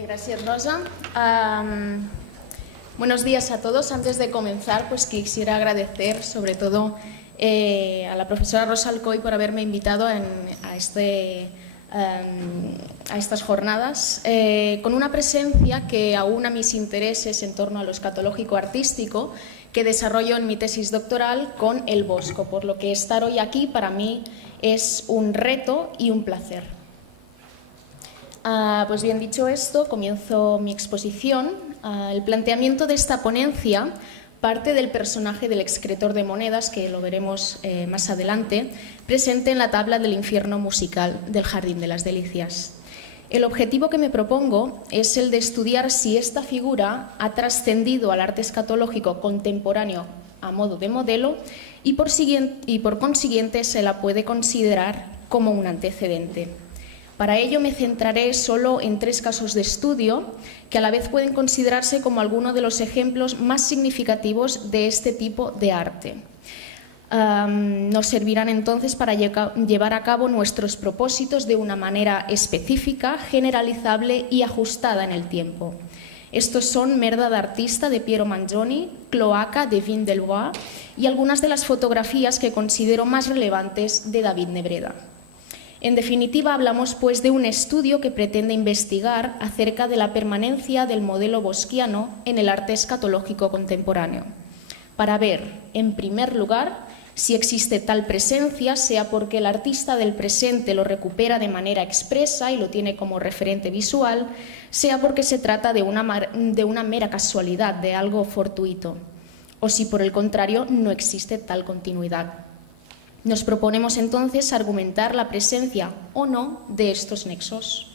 Gracias, Rosa. Buenos días a todos. Antes de comenzar, pues quisiera agradecer sobre todo a la profesora Rosa Alcoy por haberme invitado a estas jornadas, con una presencia que aúna mis intereses en torno a lo escatológico artístico que desarrollo en mi tesis doctoral con el Bosco, por lo que estar hoy aquí para mí es un reto y un placer. Pues bien, dicho esto, comienzo mi exposición. El planteamiento de esta ponencia parte del personaje del excretor de monedas, que lo veremos más adelante, presente en la tabla del infierno musical del Jardín de las Delicias. El objetivo que me propongo es el de estudiar si esta figura ha trascendido al arte escatológico contemporáneo a modo de modelo y por consiguiente se la puede considerar como un antecedente. Para ello me centraré solo en 3 casos de estudio que a la vez pueden considerarse como algunos de los ejemplos más significativos de este tipo de arte. Nos servirán entonces para llevar a cabo nuestros propósitos de una manera específica, generalizable y ajustada en el tiempo. Estos son Merda d'artista de Piero Mangioni, Cloaca de Vin Delbois y algunas de las fotografías que considero más relevantes de David Nebreda. En definitiva, hablamos pues de un estudio que pretende investigar acerca de la permanencia del modelo bosquiano en el arte escatológico contemporáneo, para ver, en primer lugar, si existe tal presencia, sea porque el artista del presente lo recupera de manera expresa y lo tiene como referente visual, sea porque se trata de una mera casualidad, de algo fortuito, o si por el contrario no existe tal continuidad. Nos proponemos entonces argumentar la presencia o no de estos nexos.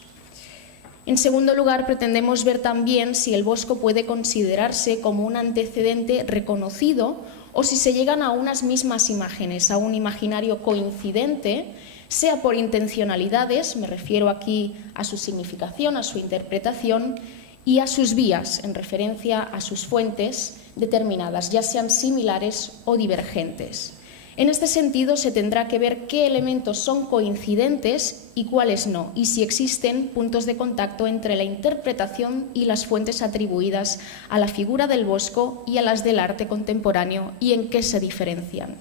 En segundo lugar, pretendemos ver también si el Bosco puede considerarse como un antecedente reconocido o si se llegan a unas mismas imágenes, a un imaginario coincidente, sea por intencionalidades, me refiero aquí a su significación, a su interpretación, y a sus vías, en referencia a sus fuentes determinadas, ya sean similares o divergentes. En este sentido, se tendrá que ver qué elementos son coincidentes y cuáles no, y si existen puntos de contacto entre la interpretación y las fuentes atribuidas a la figura del Bosco y a las del arte contemporáneo, y en qué se diferencian.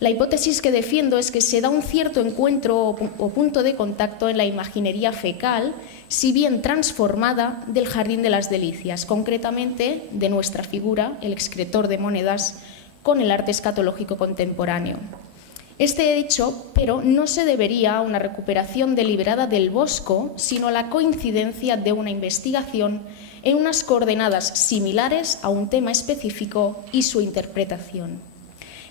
La hipótesis que defiendo es que se da un cierto encuentro o punto de contacto en la imaginería fecal, si bien transformada, del Jardín de las Delicias, concretamente de nuestra figura, el excretor de monedas, con el arte escatológico contemporáneo. Este hecho, pero, no se debería a una recuperación deliberada del Bosco, sino a la coincidencia de una investigación en unas coordenadas similares a un tema específico y su interpretación.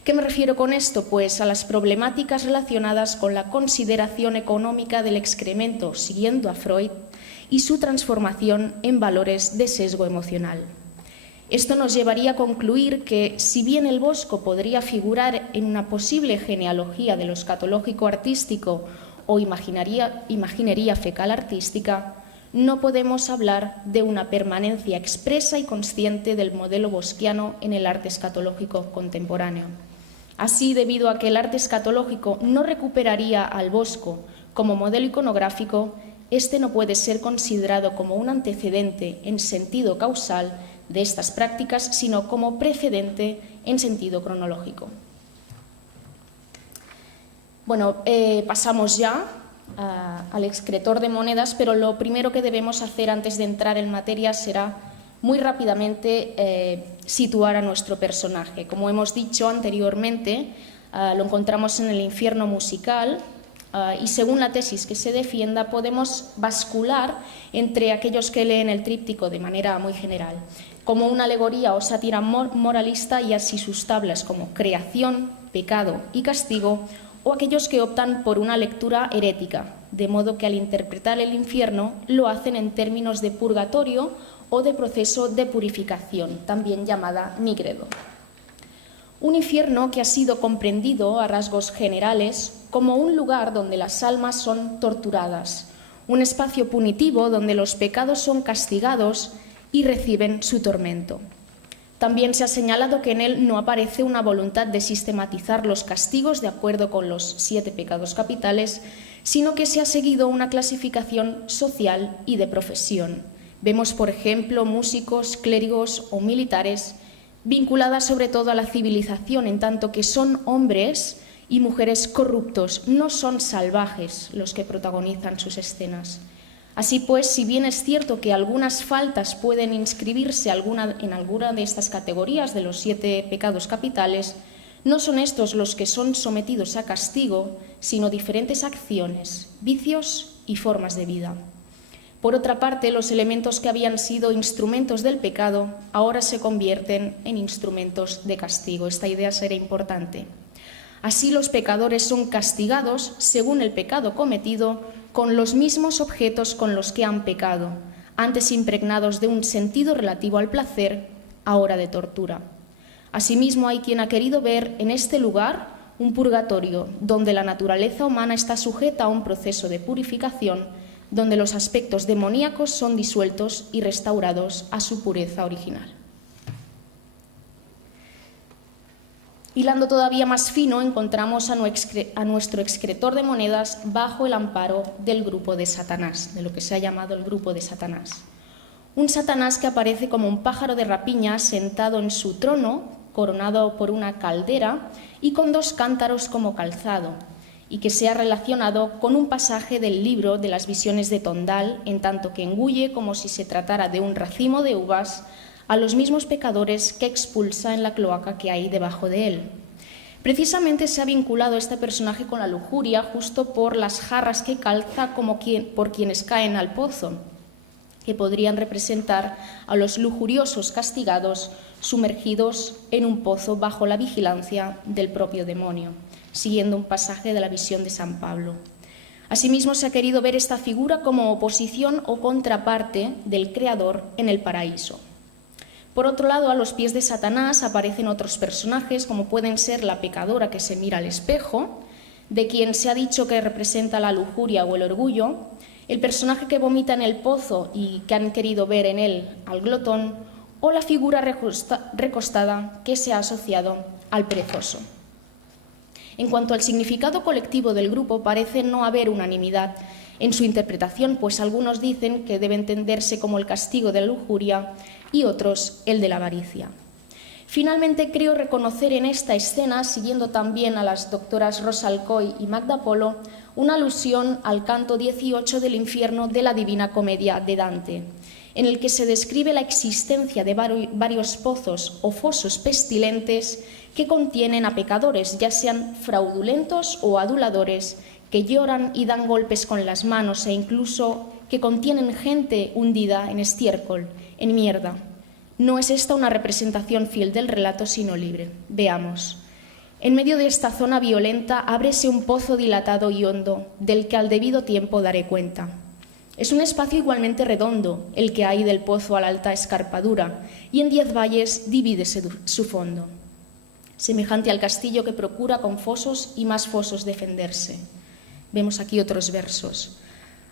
¿Qué me refiero con esto? Pues a las problemáticas relacionadas con la consideración económica del excremento, siguiendo a Freud, y su transformación en valores de sesgo emocional. Esto nos llevaría a concluir que, si bien el Bosco podría figurar en una posible genealogía de lo escatológico artístico o imaginería fecal artística, no podemos hablar de una permanencia expresa y consciente del modelo bosquiano en el arte escatológico contemporáneo. Así, debido a que el arte escatológico no recuperaría al Bosco como modelo iconográfico, este no puede ser considerado como un antecedente en sentido causal de estas prácticas, sino como precedente en sentido cronológico. Bueno, pasamos ya al excretor de monedas, pero lo primero que debemos hacer antes de entrar en materia será muy rápidamente situar a nuestro personaje. Como hemos dicho anteriormente, lo encontramos en el infierno musical, y según la tesis que se defienda podemos bascular entre aquellos que leen el tríptico de manera muy general como una alegoría o sátira moralista y así sus tablas como creación, pecado y castigo, o aquellos que optan por una lectura herética, de modo que al interpretar el infierno lo hacen en términos de purgatorio o de proceso de purificación, también llamada nigredo. Un infierno que ha sido comprendido a rasgos generales como un lugar donde las almas son torturadas, un espacio punitivo donde los pecados son castigados y reciben su tormento. También se ha señalado que en él no aparece una voluntad de sistematizar los castigos de acuerdo con los 7 pecados capitales, sino que se ha seguido una clasificación social y de profesión, Vemos, por ejemplo, músicos, clérigos o militares vinculadas sobre todo a la civilización, en tanto que son hombres y mujeres corruptos, no son salvajes los que protagonizan sus escenas. Así pues, si bien es cierto que algunas faltas pueden inscribirse en alguna de estas categorías de los 7 pecados capitales, no son estos los que son sometidos a castigo, sino diferentes acciones, vicios y formas de vida. Por otra parte, los elementos que habían sido instrumentos del pecado ahora se convierten en instrumentos de castigo. Esta idea será importante. Así, los pecadores son castigados según el pecado cometido con los mismos objetos con los que han pecado, antes impregnados de un sentido relativo al placer, ahora de tortura. Asimismo, hay quien ha querido ver en este lugar un purgatorio, donde la naturaleza humana está sujeta a un proceso de purificación, donde los aspectos demoníacos son disueltos y restaurados a su pureza original. Hilando todavía más fino, encontramos a nuestro excretor de monedas bajo el amparo del grupo de Satanás, de lo que se ha llamado el grupo de Satanás. Un Satanás que aparece como un pájaro de rapiña sentado en su trono, coronado por una caldera y con 2 cántaros como calzado, y que se ha relacionado con un pasaje del libro de las visiones de Tondal, en tanto que engulle, como si se tratara de un racimo de uvas, a los mismos pecadores que expulsa en la cloaca que hay debajo de él. Precisamente se ha vinculado este personaje con la lujuria justo por las jarras que calza por quienes caen al pozo, que podrían representar a los lujuriosos castigados sumergidos en un pozo bajo la vigilancia del propio demonio, siguiendo un pasaje de la visión de San Pablo. Asimismo, se ha querido ver esta figura como oposición o contraparte del Creador en el paraíso. Por otro lado, a los pies de Satanás aparecen otros personajes, como pueden ser la pecadora que se mira al espejo, de quien se ha dicho que representa la lujuria o el orgullo, el personaje que vomita en el pozo y que han querido ver en él al glotón, o la figura recostada que se ha asociado al perezoso. En cuanto al significado colectivo del grupo, parece no haber unanimidad en su interpretación, pues algunos dicen que debe entenderse como el castigo de la lujuria y otros el de la avaricia. Finalmente, creo reconocer en esta escena, siguiendo también a las doctoras Rosa Alcoy y Magda Polo, una alusión al canto 18 del infierno de la Divina Comedia de Dante, en el que se describe la existencia de varios pozos o fosos pestilentes que contienen a pecadores, ya sean fraudulentos o aduladores, que lloran y dan golpes con las manos e incluso que contienen gente hundida en estiércol, en mierda. No es esta una representación fiel del relato, sino libre. Veamos. En medio de esta zona violenta ábrese un pozo dilatado y hondo, del que al debido tiempo daré cuenta. Es un espacio igualmente redondo, el que hay del pozo a la alta escarpadura, y en 10 valles divídese su fondo, semejante al castillo que procura con fosos y más fosos defenderse. Vemos aquí otros versos.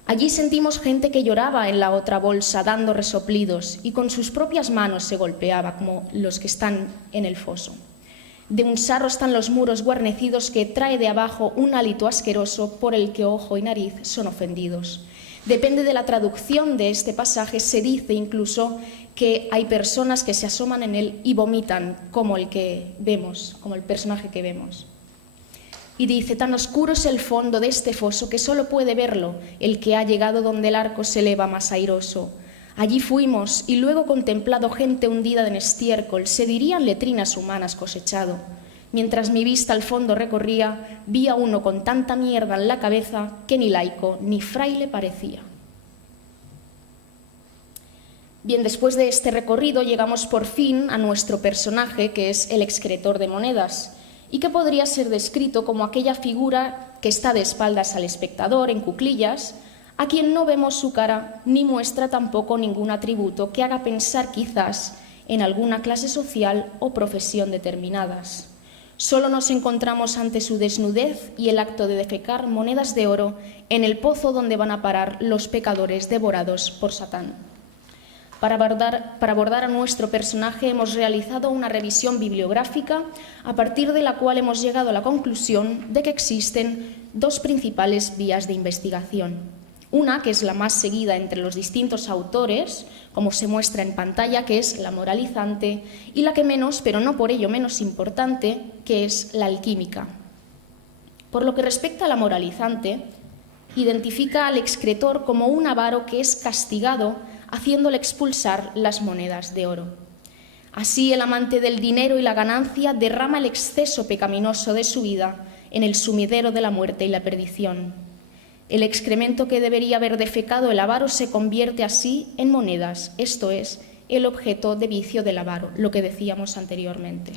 Allí sentimos gente que lloraba en la otra bolsa, dando resoplidos, y con sus propias manos se golpeaba, como los que están en el foso. De un sarro están los muros guarnecidos que trae de abajo un hálito asqueroso por el que ojo y nariz son ofendidos. Depende de la traducción de este pasaje, se dice incluso que hay personas que se asoman en él y vomitan, como el que vemos, como el personaje que vemos. Y dice, tan oscuro es el fondo de este foso que solo puede verlo el que ha llegado donde el arco se eleva más airoso. Allí fuimos y luego contemplado gente hundida en estiércol, se dirían letrinas humanas cosechado. Mientras mi vista al fondo recorría, vi a uno con tanta mierda en la cabeza que ni laico ni fraile parecía. Bien, después de este recorrido llegamos por fin a nuestro personaje, que es el excretor de monedas, y que podría ser descrito como aquella figura que está de espaldas al espectador, en cuclillas, a quien no vemos su cara ni muestra tampoco ningún atributo que haga pensar quizás en alguna clase social o profesión determinadas. Solo nos encontramos ante su desnudez y el acto de defecar monedas de oro en el pozo donde van a parar los pecadores devorados por Satán. Para abordar a nuestro personaje hemos realizado una revisión bibliográfica a partir de la cual hemos llegado a la conclusión de que existen 2 principales vías de investigación. Una, que es la más seguida entre los distintos autores, como se muestra en pantalla, que es la moralizante, y la que menos, pero no por ello menos importante, que es la alquímica. Por lo que respecta a la moralizante, identifica al excretor como un avaro que es castigado haciéndole expulsar las monedas de oro. Así, el amante del dinero y la ganancia derrama el exceso pecaminoso de su vida en el sumidero de la muerte y la perdición. El excremento que debería haber defecado el avaro se convierte así en monedas, esto es, el objeto de vicio del avaro, lo que decíamos anteriormente.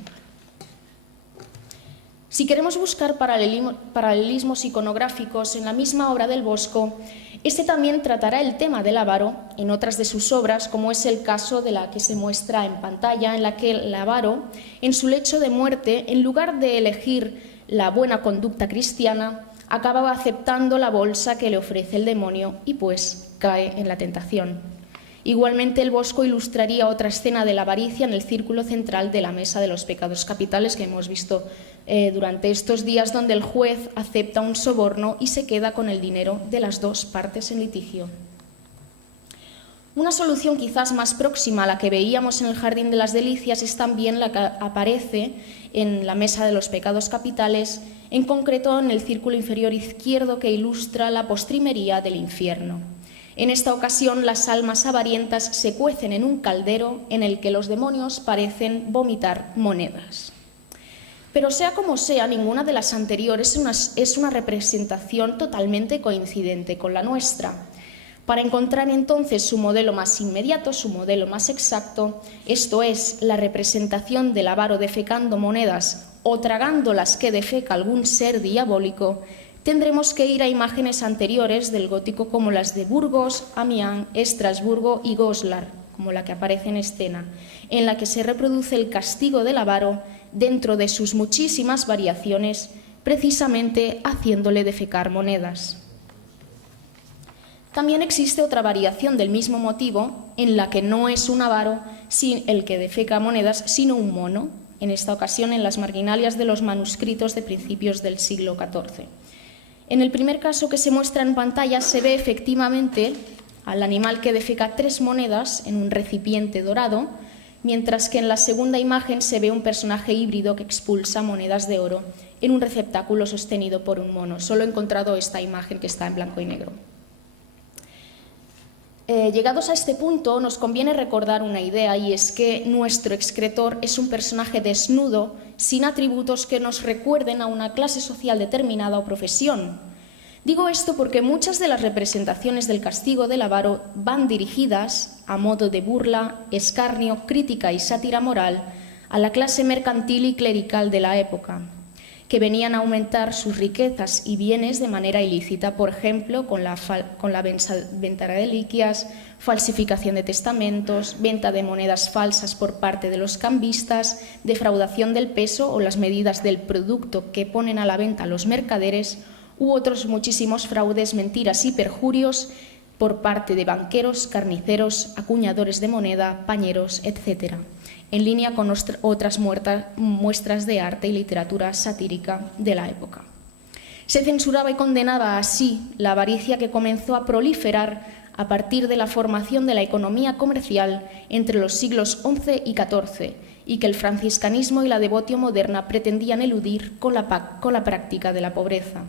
Si queremos buscar paralelismos iconográficos en la misma obra del Bosco, este también tratará el tema del avaro en otras de sus obras, como es el caso de la que se muestra en pantalla, en la que el avaro, en su lecho de muerte, en lugar de elegir la buena conducta cristiana, acaba aceptando la bolsa que le ofrece el demonio y pues cae en la tentación. Igualmente, el Bosco ilustraría otra escena de la avaricia en el círculo central de la mesa de los pecados capitales que hemos visto durante estos días, donde el juez acepta un soborno y se queda con el dinero de las dos partes en litigio. Una solución quizás más próxima a la que veíamos en el Jardín de las Delicias es también la que aparece en la mesa de los pecados capitales, en concreto en el círculo inferior izquierdo que ilustra la postrimería del infierno. En esta ocasión, las almas avarientas se cuecen en un caldero en el que los demonios parecen vomitar monedas. Pero sea como sea, ninguna de las anteriores es una representación totalmente coincidente con la nuestra. Para encontrar entonces su modelo más inmediato, su modelo más exacto, esto es, la representación del avaro defecando monedas o tragando las que defeca algún ser diabólico, tendremos que ir a imágenes anteriores del gótico como las de Burgos, Amiens, Estrasburgo y Goslar, como la que aparece en escena, en la que se reproduce el castigo del avaro dentro de sus muchísimas variaciones, precisamente haciéndole defecar monedas. También existe otra variación del mismo motivo, en la que no es un avaro el que defeca monedas, sino un mono, en esta ocasión en las marginalias de los manuscritos de principios del siglo XIV. En el primer caso que se muestra en pantalla se ve efectivamente al animal que defeca 3 monedas en un recipiente dorado, mientras que en la segunda imagen se ve un personaje híbrido que expulsa monedas de oro en un receptáculo sostenido por un mono. Solo he encontrado esta imagen que está en blanco y negro. Llegados a este punto, nos conviene recordar una idea, y es que nuestro excretor es un personaje desnudo, sin atributos que nos recuerden a una clase social determinada o profesión. Digo esto porque muchas de las representaciones del castigo del avaro van dirigidas, a modo de burla, escarnio, crítica y sátira moral, a la clase mercantil y clerical de la época, que venían a aumentar sus riquezas y bienes de manera ilícita, por ejemplo, con la venta de reliquias, falsificación de testamentos, venta de monedas falsas por parte de los cambistas, defraudación del peso o las medidas del producto que ponen a la venta los mercaderes, u otros muchísimos fraudes, mentiras y perjurios por parte de banqueros, carniceros, acuñadores de moneda, pañeros, etc., en línea con otras muestras de arte y literatura satírica de la época. Se censuraba y condenaba así la avaricia que comenzó a proliferar a partir de la formación de la economía comercial entre los siglos XI y XIV, y que el franciscanismo y la devotio moderna pretendían eludir con la práctica de la pobreza.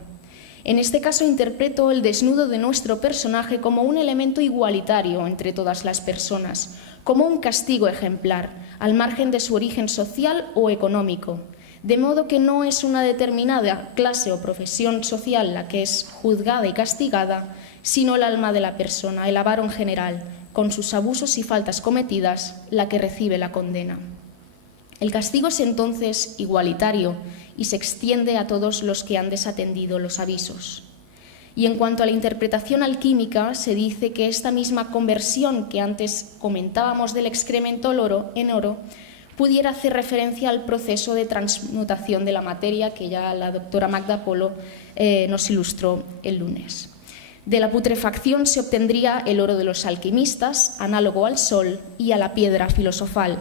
En este caso interpreto el desnudo de nuestro personaje como un elemento igualitario entre todas las personas, como un castigo ejemplar, al margen de su origen social o económico, de modo que no es una determinada clase o profesión social la que es juzgada y castigada, sino el alma de la persona, el avaro en general, con sus abusos y faltas cometidas, la que recibe la condena. El castigo es entonces igualitario y se extiende a todos los que han desatendido los avisos. Y en cuanto a la interpretación alquímica, se dice que esta misma conversión que antes comentábamos del excremento en oro pudiera hacer referencia al proceso de transmutación de la materia que ya la doctora Magda Polo nos ilustró el lunes. De la putrefacción se obtendría el oro de los alquimistas, análogo al sol y a la piedra filosofal.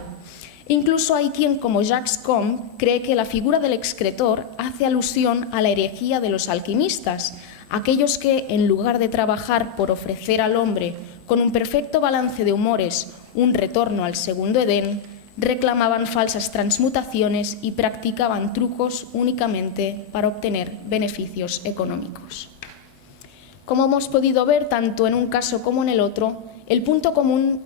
Incluso hay quien, como Jacques Comte, cree que la figura del excretor hace alusión a la herejía de los alquimistas, aquellos que, en lugar de trabajar por ofrecer al hombre, con un perfecto balance de humores, un retorno al segundo Edén, reclamaban falsas transmutaciones y practicaban trucos únicamente para obtener beneficios económicos. Como hemos podido ver tanto en un caso como en el otro, el punto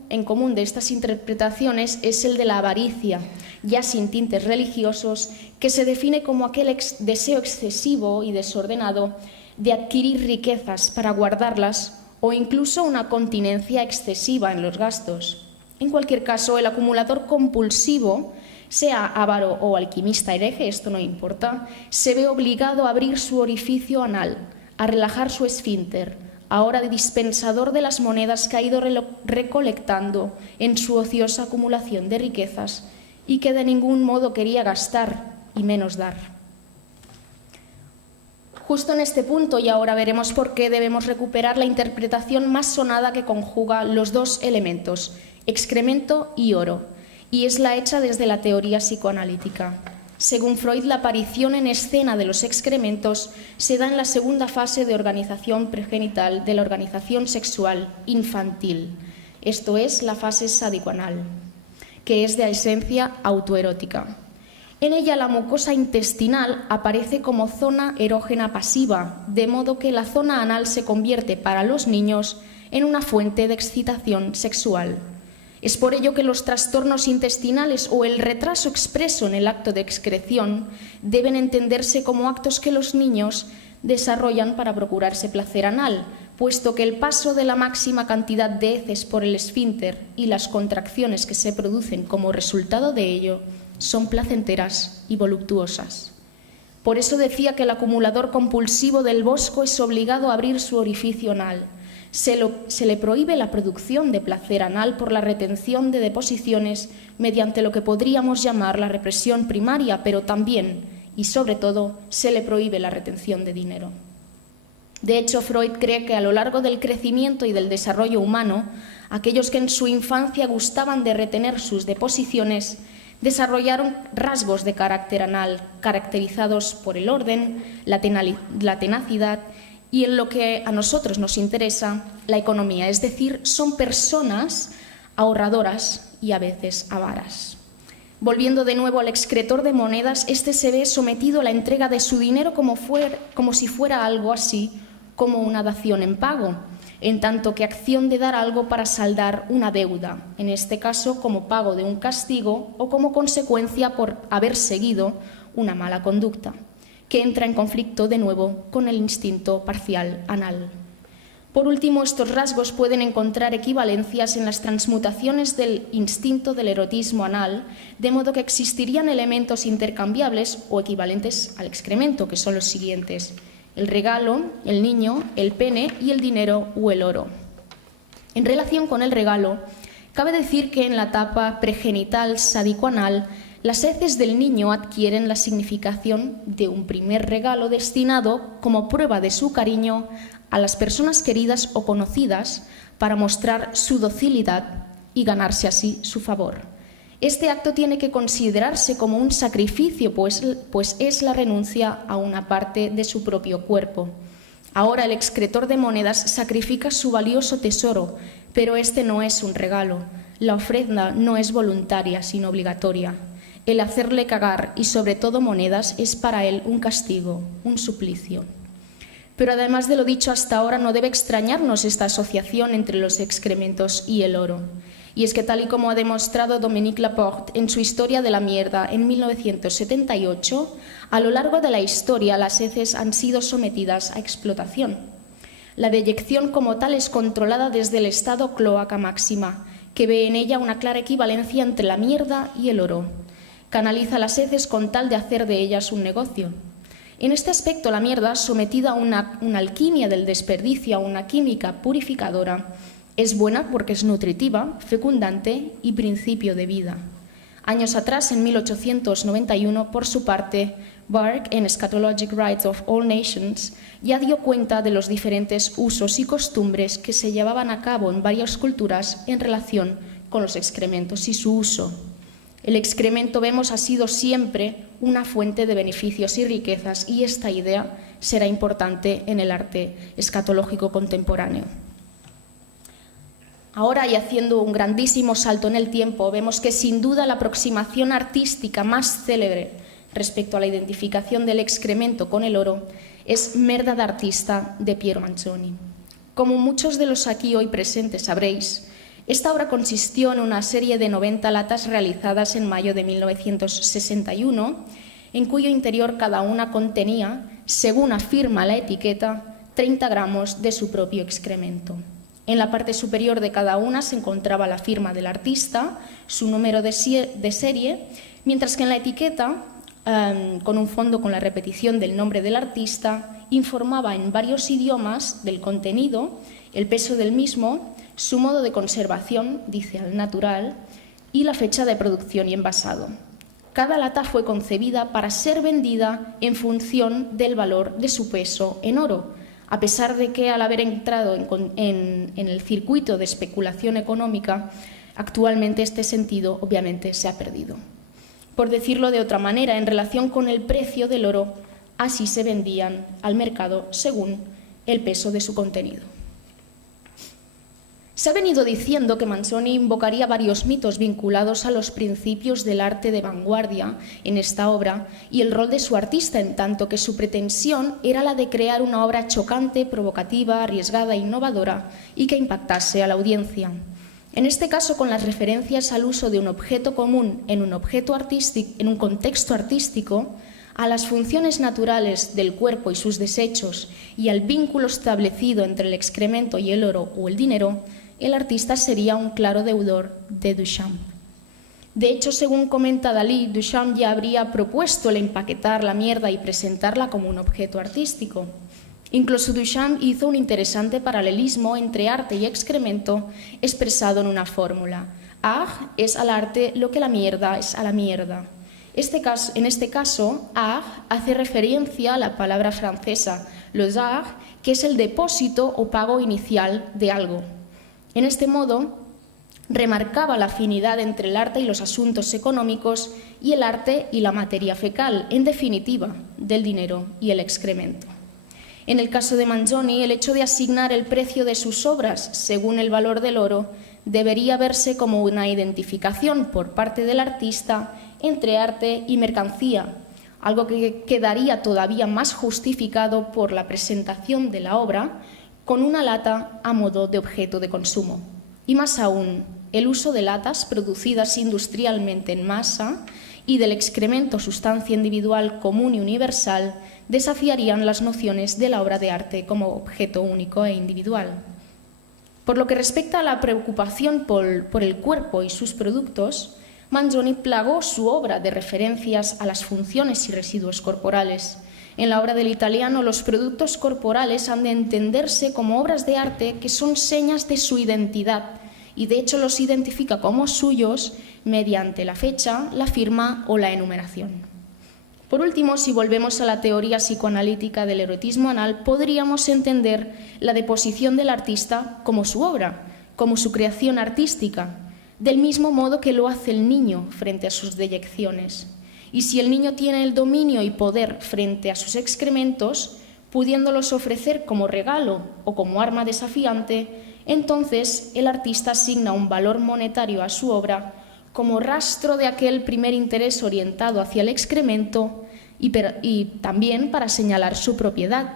en común de estas interpretaciones es el de la avaricia, ya sin tintes religiosos, que se define como aquel deseo excesivo y desordenado de adquirir riquezas para guardarlas o incluso una continencia excesiva en los gastos. En cualquier caso, el acumulador compulsivo, sea avaro o alquimista hereje, esto no importa, se ve obligado a abrir su orificio anal, a relajar su esfínter, ahora de dispensador de las monedas que ha ido recolectando en su ociosa acumulación de riquezas y que de ningún modo quería gastar y menos dar. Justo en este punto, y ahora veremos por qué, debemos recuperar la interpretación más sonada que conjuga los dos elementos, excremento y oro, y es la hecha desde la teoría psicoanalítica. Según Freud, la aparición en escena de los excrementos se da en la segunda fase de organización pregenital de la organización sexual infantil, esto es, la fase sádico-anal, que es de esencia autoerótica. En ella la mucosa intestinal aparece como zona erógena pasiva, de modo que la zona anal se convierte para los niños en una fuente de excitación sexual. Es por ello que los trastornos intestinales o el retraso expreso en el acto de excreción deben entenderse como actos que los niños desarrollan para procurarse placer anal, puesto que el paso de la máxima cantidad de heces por el esfínter y las contracciones que se producen como resultado de ello son placenteras y voluptuosas. Por eso decía que el acumulador compulsivo del bosco es obligado a abrir su orificio anal. Se le prohíbe la producción de placer anal por la retención de deposiciones mediante lo que podríamos llamar la represión primaria, pero también, y sobre todo, se le prohíbe la retención de dinero. De hecho, Freud cree que a lo largo del crecimiento y del desarrollo humano, aquellos que en su infancia gustaban de retener sus deposiciones desarrollaron rasgos de carácter anal caracterizados por el orden, la tenacidad y, en lo que a nosotros nos interesa, la economía, es decir, son personas ahorradoras y a veces avaras. Volviendo de nuevo al excretor de monedas, este se ve sometido a la entrega de su dinero como si fuera algo así como una dación en pago, en tanto que acción de dar algo para saldar una deuda, en este caso como pago de un castigo o como consecuencia por haber seguido una mala conducta, que entra en conflicto de nuevo con el instinto parcial anal. Por último, estos rasgos pueden encontrar equivalencias en las transmutaciones del instinto del erotismo anal, de modo que existirían elementos intercambiables o equivalentes al excremento, que son los siguientes: el regalo, el niño, el pene y el dinero o el oro. En relación con el regalo, cabe decir que en la etapa pregenital sádico-anal, las heces del niño adquieren la significación de un primer regalo destinado como prueba de su cariño a las personas queridas o conocidas para mostrar su docilidad y ganarse así su favor. Este acto tiene que considerarse como un sacrificio, pues es la renuncia a una parte de su propio cuerpo. Ahora el excretor de monedas sacrifica su valioso tesoro, pero este no es un regalo. La ofrenda no es voluntaria, sino obligatoria. El hacerle cagar y sobre todo monedas es para él un castigo, un suplicio. Pero además de lo dicho hasta ahora, no debe extrañarnos esta asociación entre los excrementos y el oro. Y es que, tal y como ha demostrado Dominique Laporte en su Historia de la mierda en 1978, a lo largo de la historia las heces han sido sometidas a explotación. La deyección como tal es controlada desde el estado cloaca máxima, que ve en ella una clara equivalencia entre la mierda y el oro. Canaliza las heces con tal de hacer de ellas un negocio. En este aspecto, la mierda, sometida a una alquimia del desperdicio, a una química purificadora, es buena porque es nutritiva, fecundante y principio de vida. Años atrás, en 1891, por su parte, Burke, en Eschatologic Rites of All Nations, ya dio cuenta de los diferentes usos y costumbres que se llevaban a cabo en varias culturas en relación con los excrementos y su uso. El excremento, vemos, ha sido siempre una fuente de beneficios y riquezas, y esta idea será importante en el arte escatológico contemporáneo. Ahora, y haciendo un grandísimo salto en el tiempo, vemos que sin duda la aproximación artística más célebre respecto a la identificación del excremento con el oro es Merda d'artista de Piero Manzoni. Como muchos de los aquí hoy presentes sabréis, esta obra consistió en una serie de 90 latas realizadas en mayo de 1961, en cuyo interior cada una contenía, según afirma la etiqueta, 30 gramos de su propio excremento. En la parte superior de cada una se encontraba la firma del artista, su número de serie, mientras que en la etiqueta, con un fondo con la repetición del nombre del artista, informaba en varios idiomas del contenido, el peso del mismo, su modo de conservación, dice al natural, y la fecha de producción y envasado. Cada lata fue concebida para ser vendida en función del valor de su peso en oro, a pesar de que al haber entrado en el circuito de especulación económica, actualmente este sentido obviamente se ha perdido. Por decirlo de otra manera, en relación con el precio del oro, así se vendían al mercado según el peso de su contenido. Se ha venido diciendo que Manzoni invocaría varios mitos vinculados a los principios del arte de vanguardia en esta obra y el rol de su artista, en tanto que su pretensión era la de crear una obra chocante, provocativa, arriesgada e innovadora y que impactase a la audiencia. En este caso, con las referencias al uso de un objeto común en un contexto artístico, a las funciones naturales del cuerpo y sus desechos y al vínculo establecido entre el excremento y el oro o el dinero, el artista sería un claro deudor de Duchamp. De hecho, según comenta Dalí, Duchamp ya habría propuesto el empaquetar la mierda y presentarla como un objeto artístico. Incluso Duchamp hizo un interesante paralelismo entre arte y excremento expresado en una fórmula. Art es al arte lo que la mierda es a la mierda. En este caso, art hace referencia a la palabra francesa les arts, que es el depósito o pago inicial de algo. En este modo, remarcaba la afinidad entre el arte y los asuntos económicos y el arte y la materia fecal, en definitiva, del dinero y el excremento. En el caso de Manzoni, el hecho de asignar el precio de sus obras según el valor del oro debería verse como una identificación por parte del artista entre arte y mercancía, algo que quedaría todavía más justificado por la presentación de la obra con una lata a modo de objeto de consumo. Y más aún, el uso de latas producidas industrialmente en masa y del excremento, sustancia individual común y universal, desafiarían las nociones de la obra de arte como objeto único e individual. Por lo que respecta a la preocupación por el cuerpo y sus productos, Manzoni plagó su obra de referencias a las funciones y residuos corporales. En la obra del italiano, los productos corporales han de entenderse como obras de arte que son señas de su identidad y de hecho los identifica como suyos mediante la fecha, la firma o la enumeración. Por último, si volvemos a la teoría psicoanalítica del erotismo anal, podríamos entender la deposición del artista como su obra, como su creación artística, del mismo modo que lo hace el niño frente a sus deyecciones. Y si el niño tiene el dominio y poder frente a sus excrementos, pudiéndolos ofrecer como regalo o como arma desafiante, entonces el artista asigna un valor monetario a su obra como rastro de aquel primer interés orientado hacia el excremento y también para señalar su propiedad,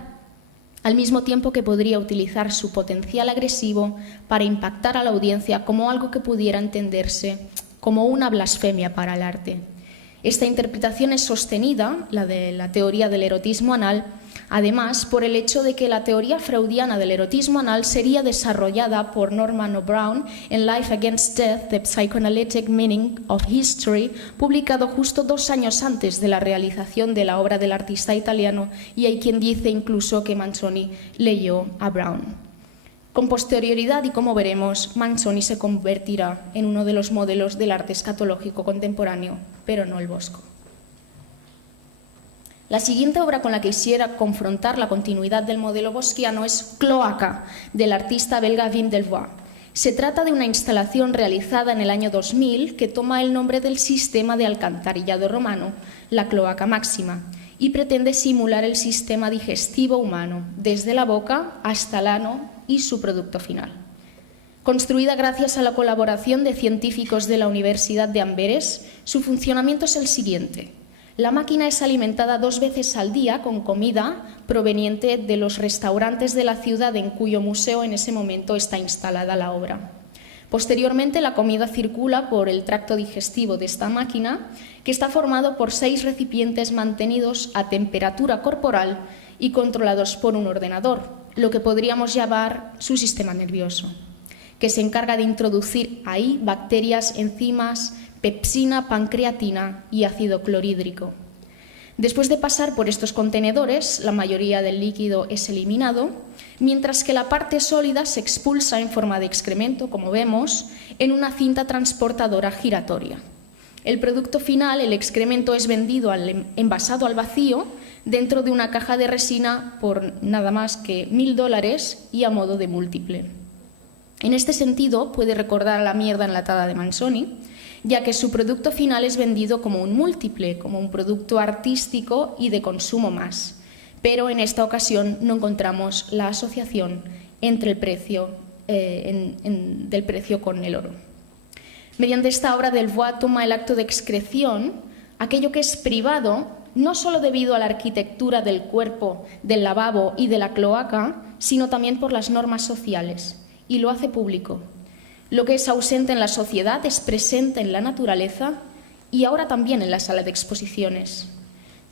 al mismo tiempo que podría utilizar su potencial agresivo para impactar a la audiencia como algo que pudiera entenderse como una blasfemia para el arte. Esta interpretación es sostenida, la de la teoría del erotismo anal, además por el hecho de que la teoría freudiana del erotismo anal sería desarrollada por Norman O'Brown en Life Against Death, The Psychoanalytic Meaning of History, publicado justo 2 años antes de la realización de la obra del artista italiano, y hay quien dice incluso que Manzoni leyó a Brown. Con posterioridad, y como veremos, Manzoni se convertirá en uno de los modelos del arte escatológico contemporáneo, pero no el Bosco. La siguiente obra con la que quisiera confrontar la continuidad del modelo bosquiano es Cloaca, del artista belga Wim Delvoye. Se trata de una instalación realizada en el año 2000 que toma el nombre del sistema de alcantarillado romano, la cloaca máxima, y pretende simular el sistema digestivo humano, desde la boca hasta el ano y su producto final. Construida gracias a la colaboración de científicos de la Universidad de Amberes, su funcionamiento es el siguiente. La máquina es alimentada 2 veces al día con comida proveniente de los restaurantes de la ciudad en cuyo museo en ese momento está instalada la obra. Posteriormente, la comida circula por el tracto digestivo de esta máquina, que está formado por 6 recipientes mantenidos a temperatura corporal y controlados por un ordenador, lo que podríamos llamar su sistema nervioso, que se encarga de introducir ahí bacterias, enzimas, pepsina, pancreatina y ácido clorhídrico. Después de pasar por estos contenedores, la mayoría del líquido es eliminado, mientras que la parte sólida se expulsa en forma de excremento, como vemos, en una cinta transportadora giratoria. El producto final, el excremento, es vendido envasado al vacío dentro de una caja de resina por nada más que $1000 y a modo de múltiple. En este sentido, puede recordar a la mierda enlatada de Manzoni, ya que su producto final es vendido como un múltiple, como un producto artístico y de consumo más. Pero en esta ocasión no encontramos la asociación entre el precio, del precio con el oro. Mediante esta obra, Delvoye toma el acto de excreción, aquello que es privado, no solo debido a la arquitectura del cuerpo, del lavabo y de la cloaca, sino también por las normas sociales, y lo hace público. Lo que es ausente en la sociedad es presente en la naturaleza y ahora también en la sala de exposiciones.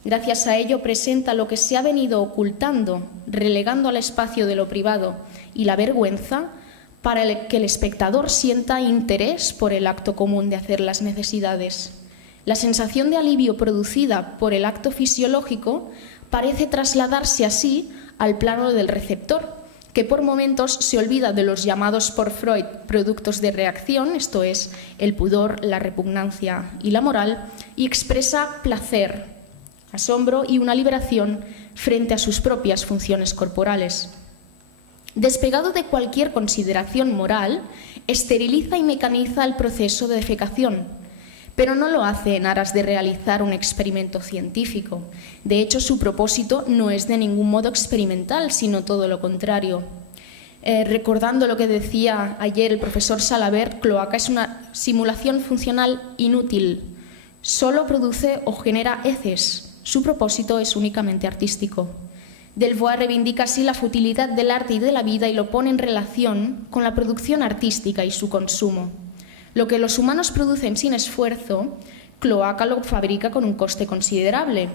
Gracias a ello presenta lo que se ha venido ocultando, relegando al espacio de lo privado y la vergüenza para que el espectador sienta interés por el acto común de hacer las necesidades. La sensación de alivio producida por el acto fisiológico parece trasladarse así al plano del receptor, que por momentos se olvida de los llamados por Freud productos de reacción, esto es, el pudor, la repugnancia y la moral, y expresa placer, asombro y una liberación frente a sus propias funciones corporales. Despegado de cualquier consideración moral, esteriliza y mecaniza el proceso de defecación, pero no lo hace en aras de realizar un experimento científico. De hecho, su propósito no es de ningún modo experimental, sino todo lo contrario. Recordando lo que decía ayer el profesor Salabert, cloaca es una simulación funcional inútil. Solo produce o genera heces. Su propósito es únicamente artístico. Delvoye reivindica así la futilidad del arte y de la vida y lo pone en relación con la producción artística y su consumo. Lo que los humanos producen sin esfuerzo, cloaca lo fabrica con un coste considerable.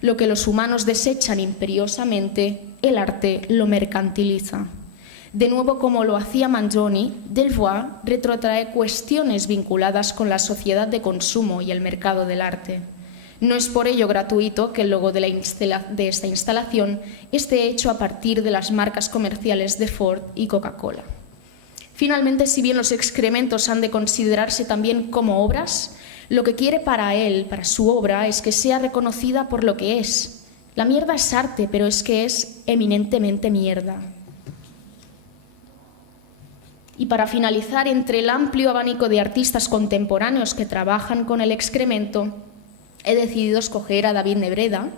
Lo que los humanos desechan imperiosamente, el arte lo mercantiliza. De nuevo, como lo hacía Manzoni, Delvoye retrotrae cuestiones vinculadas con la sociedad de consumo y el mercado del arte. No es por ello gratuito que el logo de esta instalación esté hecho a partir de las marcas comerciales de Ford y Coca-Cola. Finalmente, si bien los excrementos han de considerarse también como obras, lo que quiere para él, para su obra, es que sea reconocida por lo que es. La mierda es arte, pero es que es eminentemente mierda. Y para finalizar, entre el amplio abanico de artistas contemporáneos que trabajan con el excremento, he decidido escoger a David Nebreda,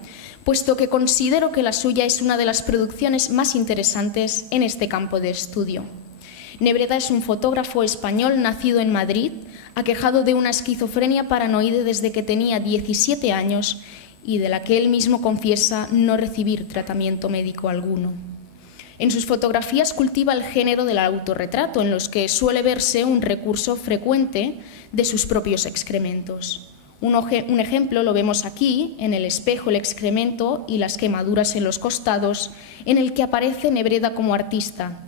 puesto que considero que la suya es una de las producciones más interesantes en este campo de estudio. Nebreda es un fotógrafo español nacido en Madrid, aquejado de una esquizofrenia paranoide desde que tenía 17 años y de la que él mismo confiesa no recibir tratamiento médico alguno. En sus fotografías cultiva el género del autorretrato, en los que suele verse un recurso frecuente de sus propios excrementos. Un ejemplo lo vemos aquí, en el espejo, el excremento y las quemaduras en los costados, en el que aparece Nebreda como artista,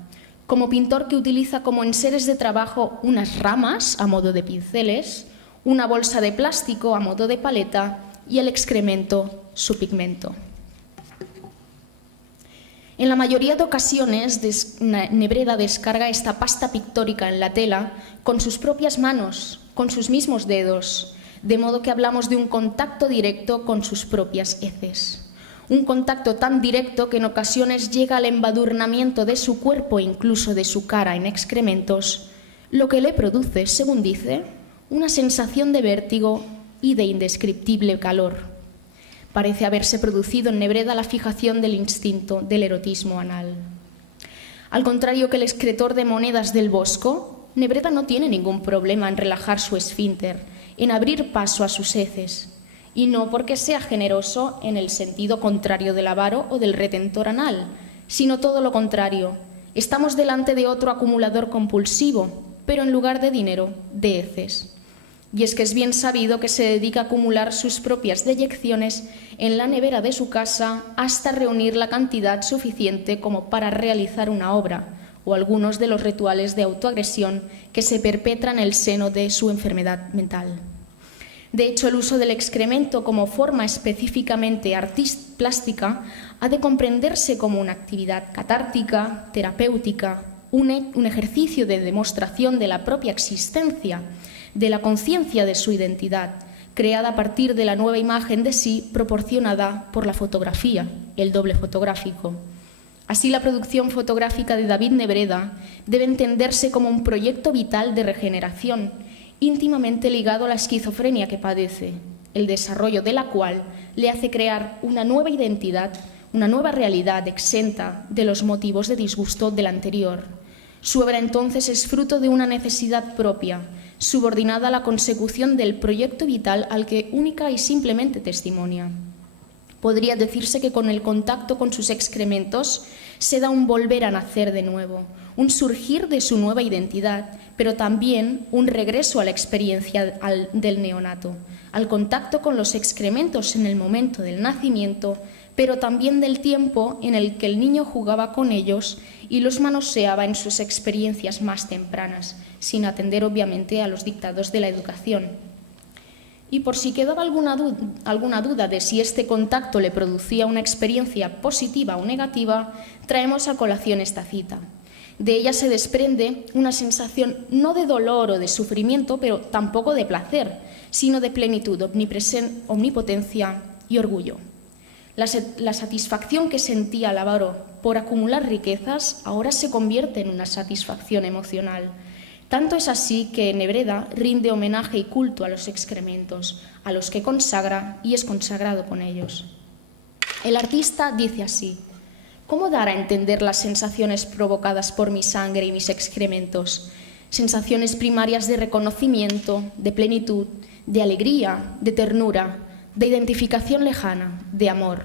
como pintor que utiliza como enseres de trabajo unas ramas a modo de pinceles, una bolsa de plástico a modo de paleta y el excremento, su pigmento. En la mayoría de ocasiones, Nebreda descarga esta pasta pictórica en la tela con sus propias manos, con sus mismos dedos, de modo que hablamos de un contacto directo con sus propias heces. Un contacto tan directo que en ocasiones llega al embadurnamiento de su cuerpo e incluso de su cara en excrementos, lo que le produce, según dice, una sensación de vértigo y de indescriptible calor. Parece haberse producido en Nebreda la fijación del instinto del erotismo anal. Al contrario que el escritor de monedas del Bosco, Nebreda no tiene ningún problema en relajar su esfínter, en abrir paso a sus heces, y no porque sea generoso en el sentido contrario del avaro o del retentor anal, sino todo lo contrario. Estamos delante de otro acumulador compulsivo, pero en lugar de dinero, de heces. Y es que es bien sabido que se dedica a acumular sus propias deyecciones en la nevera de su casa hasta reunir la cantidad suficiente como para realizar una obra o algunos de los rituales de autoagresión que se perpetran en el seno de su enfermedad mental. De hecho, el uso del excremento como forma específicamente plástica ha de comprenderse como una actividad catártica, terapéutica, un ejercicio de demostración de la propia existencia, de la conciencia de su identidad, creada a partir de la nueva imagen de sí proporcionada por la fotografía, el doble fotográfico. Así, la producción fotográfica de David Nebreda debe entenderse como un proyecto vital de regeneración, íntimamente ligado a la esquizofrenia que padece, el desarrollo de la cual le hace crear una nueva identidad, una nueva realidad exenta de los motivos de disgusto del anterior. Su obra entonces es fruto de una necesidad propia, subordinada a la consecución del proyecto vital al que única y simplemente testimonia. Podría decirse que con el contacto con sus excrementos se da un volver a nacer de nuevo, un surgir de su nueva identidad, pero también un regreso a la experiencia del neonato, al contacto con los excrementos en el momento del nacimiento, pero también del tiempo en el que el niño jugaba con ellos y los manoseaba en sus experiencias más tempranas, sin atender obviamente a los dictados de la educación. Y por si quedaba alguna duda de si este contacto le producía una experiencia positiva o negativa, traemos a colación esta cita. De ella se desprende una sensación no de dolor o de sufrimiento, pero tampoco de placer, sino de plenitud, omnipotencia y orgullo. La satisfacción que sentía el avaro por acumular riquezas ahora se convierte en una satisfacción emocional. Tanto es así que Nebreda rinde homenaje y culto a los excrementos, a los que consagra y es consagrado con ellos. El artista dice así: ¿cómo dar a entender las sensaciones provocadas por mi sangre y mis excrementos? Sensaciones primarias de reconocimiento, de plenitud, de alegría, de ternura, de identificación lejana, de amor.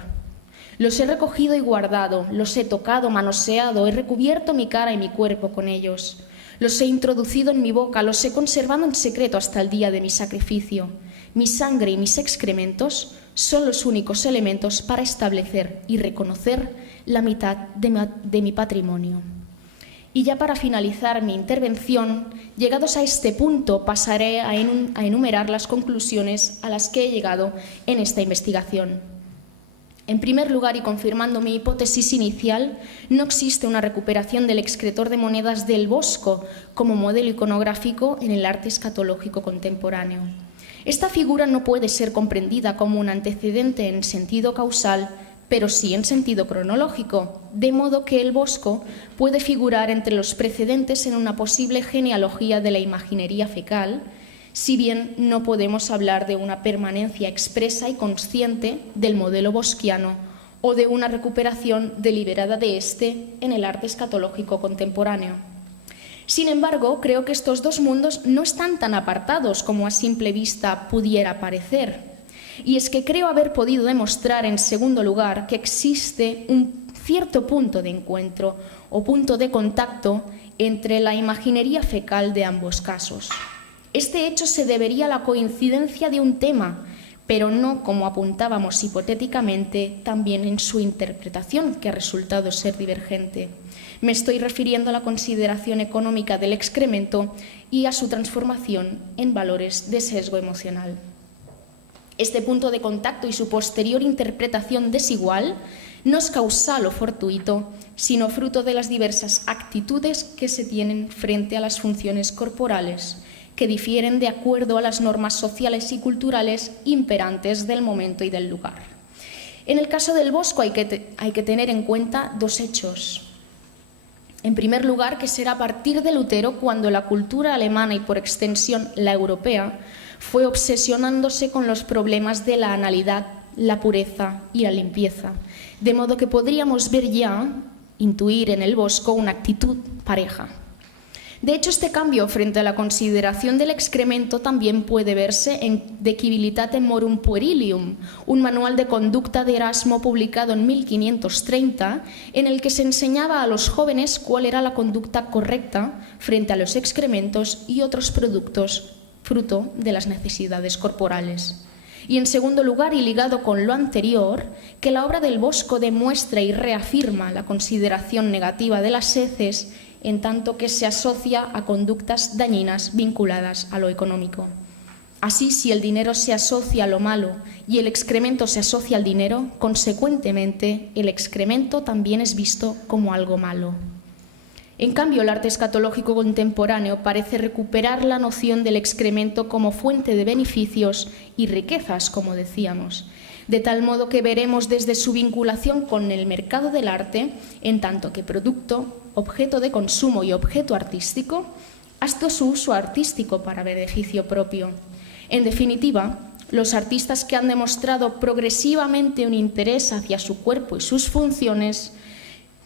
Los he recogido y guardado, los he tocado, manoseado, he recubierto mi cara y mi cuerpo con ellos. Los he introducido en mi boca, los he conservado en secreto hasta el día de mi sacrificio. Mi sangre y mis excrementos son los únicos elementos para establecer y reconocer la mitad de mi patrimonio. Y ya para finalizar mi intervención, llegados a este punto, pasaré a enumerar las conclusiones a las que he llegado en esta investigación. En primer lugar, y confirmando mi hipótesis inicial, no existe una recuperación del excretor de monedas del Bosco como modelo iconográfico en el arte escatológico contemporáneo. Esta figura no puede ser comprendida como un antecedente en sentido causal, pero sí en sentido cronológico, de modo que el Bosco puede figurar entre los precedentes en una posible genealogía de la imaginería fecal, si bien no podemos hablar de una permanencia expresa y consciente del modelo bosquiano o de una recuperación deliberada de éste en el arte escatológico contemporáneo. Sin embargo, creo que estos dos mundos no están tan apartados como a simple vista pudiera parecer. Y es que creo haber podido demostrar, en segundo lugar, que existe un cierto punto de encuentro o punto de contacto entre la imaginería fecal de ambos casos. Este hecho se debería a la coincidencia de un tema, pero no, como apuntábamos hipotéticamente, también en su interpretación, que ha resultado ser divergente. Me estoy refiriendo a la consideración económica del excremento y a su transformación en valores de sesgo emocional. Este punto de contacto y su posterior interpretación desigual no es causal o fortuito, sino fruto de las diversas actitudes que se tienen frente a las funciones corporales, que difieren de acuerdo a las normas sociales y culturales imperantes del momento y del lugar. En el caso del Bosco hay que tener en cuenta dos hechos. En primer lugar, que será a partir de Lutero cuando la cultura alemana y por extensión la europea fue obsesionándose con los problemas de la analidad, la pureza y la limpieza, de modo que podríamos ver ya, intuir en el Bosco una actitud pareja. De hecho, este cambio frente a la consideración del excremento también puede verse en De Civilitate Morum Puerilium, un manual de conducta de Erasmo publicado en 1530, en el que se enseñaba a los jóvenes cuál era la conducta correcta frente a los excrementos y otros productos fruto de las necesidades corporales. Y en segundo lugar, y ligado con lo anterior, que la obra del Bosco demuestra y reafirma la consideración negativa de las heces, en tanto que se asocia a conductas dañinas vinculadas a lo económico. Así, si el dinero se asocia a lo malo y el excremento se asocia al dinero, consecuentemente, el excremento también es visto como algo malo. En cambio, el arte escatológico contemporáneo parece recuperar la noción del excremento como fuente de beneficios y riquezas, como decíamos, de tal modo que veremos desde su vinculación con el mercado del arte, en tanto que producto, objeto de consumo y objeto artístico, hasta su uso artístico para beneficio propio. En definitiva, los artistas que han demostrado progresivamente un interés hacia su cuerpo y sus funciones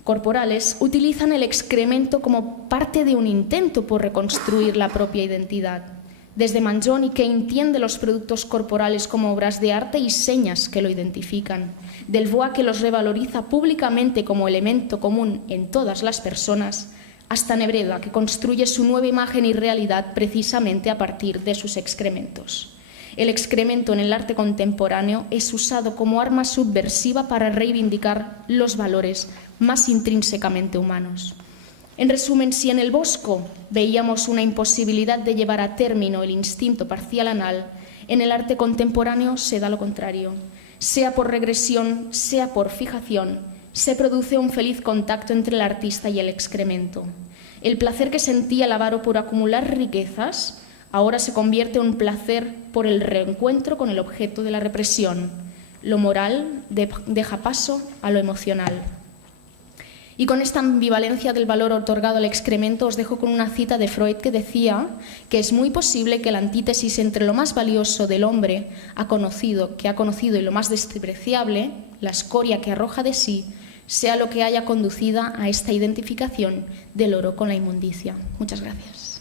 corporales utilizan el excremento como parte de un intento por reconstruir la propia identidad. Desde Manzoni, que entiende los productos corporales como obras de arte y señas que lo identifican. Delvaux, que los revaloriza públicamente como elemento común en todas las personas, hasta Nebreda, que construye su nueva imagen y realidad precisamente a partir de sus excrementos. El excremento en el arte contemporáneo es usado como arma subversiva para reivindicar los valores más intrínsecamente humanos. En resumen, si en el Bosco veíamos una imposibilidad de llevar a término el instinto parcial anal, en el arte contemporáneo se da lo contrario. Sea por regresión, sea por fijación, se produce un feliz contacto entre el artista y el excremento. El placer que sentía el avaro por acumular riquezas ahora se convierte en un placer por el reencuentro con el objeto de la represión. Lo moral deja paso a lo emocional. Y con esta ambivalencia del valor otorgado al excremento os dejo con una cita de Freud que decía que es muy posible que la antítesis entre lo más valioso del hombre que ha conocido y lo más despreciable, la escoria que arroja de sí, sea lo que haya conducido a esta identificación del oro con la inmundicia. Muchas gracias.